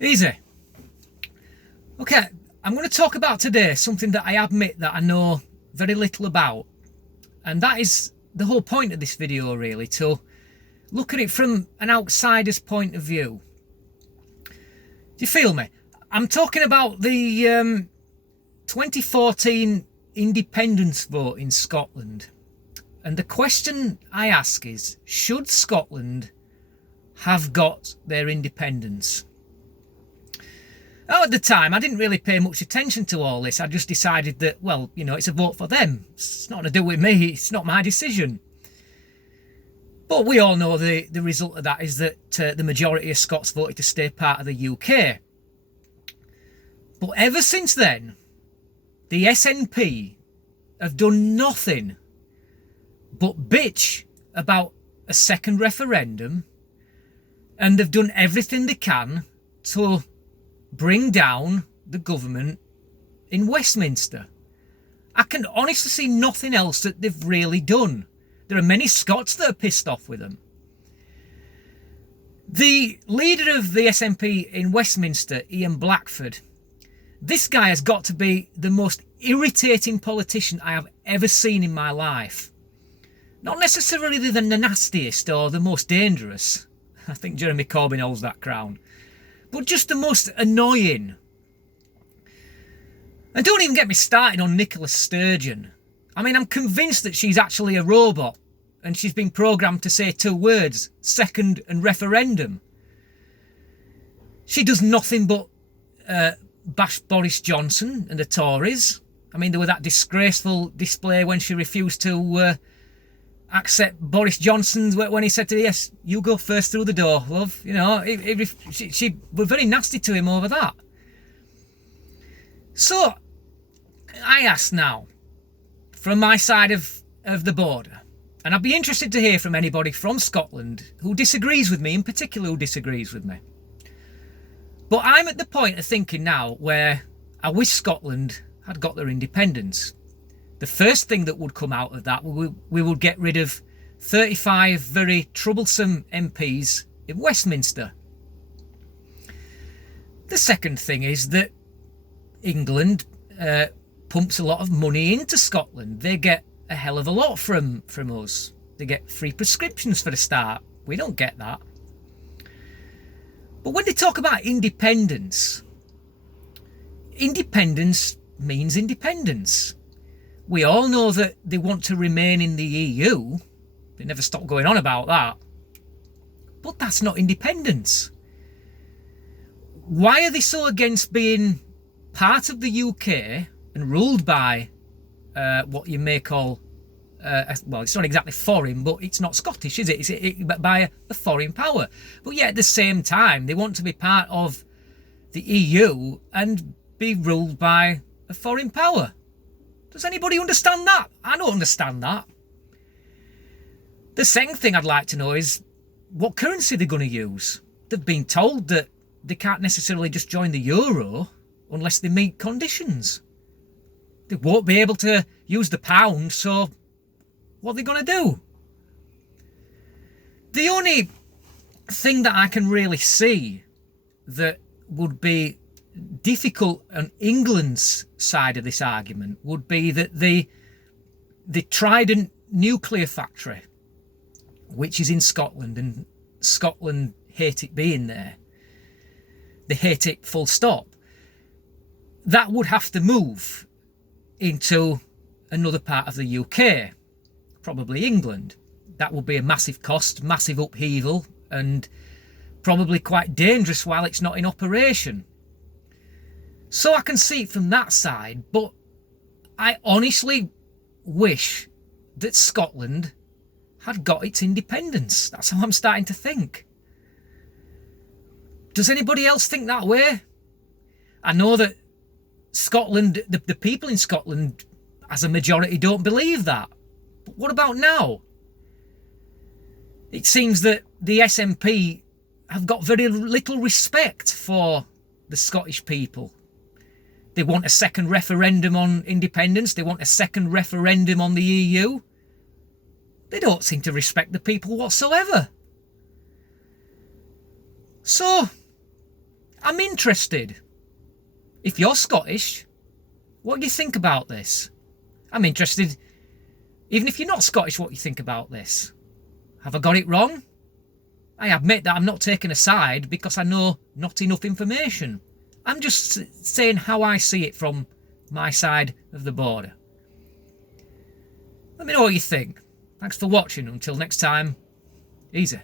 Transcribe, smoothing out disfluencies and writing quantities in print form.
Easy. Okay, I'm going to talk about today something that I admit that I know very little about. And that is the whole point of this video, really, to look at it from an outsider's point of view. Do you feel me? I'm talking about the 2014 independence vote in Scotland. And the question I ask is, should Scotland have got their independence? Now, at the time, I didn't really pay much attention to all this. I just decided that, well, it's a vote for them. It's not to do with me. It's not my decision. But we all know the result of that is that the majority of Scots voted to stay part of the UK. But ever since then, the SNP have done nothing but bitch about a second referendum, and they've done everything they can to bring down the government in Westminster. I can honestly see nothing else that they've really done. There are many Scots that are pissed off with them. The leader of the SNP in Westminster, Ian Blackford, this guy has got to be the most irritating politician I have ever seen in my life. Not necessarily the nastiest or the most dangerous. I think Jeremy Corbyn holds that crown. But just the most annoying. And don't even get me started on Nicola Sturgeon. I mean, I'm convinced that she's actually a robot and she's been programmed to say two words, second and referendum. She does nothing but bash Boris Johnson and the Tories. I mean, there was that disgraceful display when she refused to accept Boris Johnson's, when he said to her, yes, you go first through the door, love. She was very nasty to him over that. So, I ask now, from my side of the border, and I'd be interested to hear from anybody from Scotland who disagrees with me, in particular who disagrees with me. But I'm at the point of thinking now where I wish Scotland had got their independence. The first thing that would come out of that, we would get rid of 35 very troublesome MPs in Westminster. The second thing is that England pumps a lot of money into Scotland. They get a hell of a lot from us. They get free prescriptions for a start. We don't get that. But when they talk about independence, independence means independence. We all know that they want to remain in the EU. They never stop going on about that. But that's not independence. Why are they so against being part of the UK and ruled by what you may call, well, it's not exactly foreign, but it's not Scottish, is it? It's by a foreign power. But yet at the same time, they want to be part of the EU and be ruled by a foreign power. Does anybody understand that? I don't understand that. The second thing I'd like to know is what currency they're going to use. They've been told that they can't necessarily just join the euro unless they meet conditions. They won't be able to use the pound, so what are they going to do? The only thing that I can really see that would be difficult on England's side of this argument would be that the Trident nuclear factory, which is in Scotland, and Scotland hate it being there. They hate it full stop. That would have to move into another part of the UK, probably England. That would be a massive cost, massive upheaval, and probably quite dangerous while it's not in operation. So I can see it from that side, but I honestly wish that Scotland had got its independence. That's how I'm starting to think. Does anybody else think that way? I know that Scotland, the people in Scotland as a majority don't believe that. But what about now? It seems that the SNP have got very little respect for the Scottish people. They want a second referendum on independence. They want a second referendum on the EU. They don't seem to respect the people whatsoever. So, I'm interested. If you're Scottish, what do you think about this? I'm interested, even if you're not Scottish, what you think about this. Have I got it wrong? I admit that I'm not taking a side because I know not enough information. I'm just saying how I see it from my side of the border. Let me know what you think. Thanks for watching. Until next time, easy.